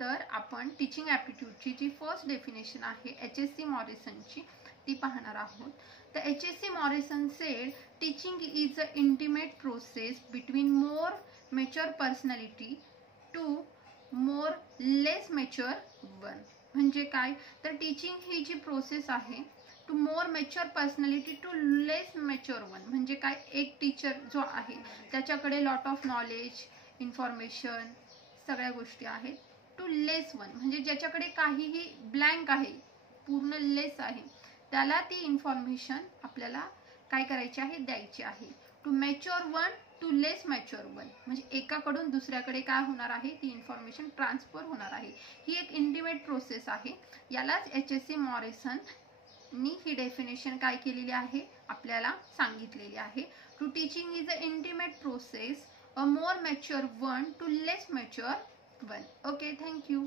तर आपण टीचिंग ॲप्टिट्यूडची जी फर्स्ट डेफिनेशन आहे HSC मॉरिसनची ती पाहणार आहोत. तर HSC Morrison said teaching is a intimate process between more mature personality to more less mature one. म्हणजे काय, तर टीचिंग ही जी प्रोसेस आहे to more mature personality to less mature one. म्हणजे काय, एक टीचर जो आहे त्याच्याकडे लॉट ऑफ नॉलेज, इन्फॉर्मेशन, सगळ्या गोष्टी आहेत, टू लेस वन म्हणजे ज्याच्याकडे काहीही ब्लँक आहे, पूर्ण लेस आहे, त्याला ती इन्फॉर्मेशन आपल्याला काय करायची आहे, द्यायची आहे. To mature one to less mature one म्हणजे एकाकडून दुसऱ्याकडे काय होणार आहे, ती इन्फॉर्मेशन ट्रान्सफर होणार आहे. ही एक इंटिमेट प्रोसेस आहे. यालाच HSC मॉरिसन नी ही डेफिनेशन काय केलेली आहे, आपल्याला सांगितलेली आहे. To teaching is a intimate process, a more mature one to less mature one. Okay, thank you.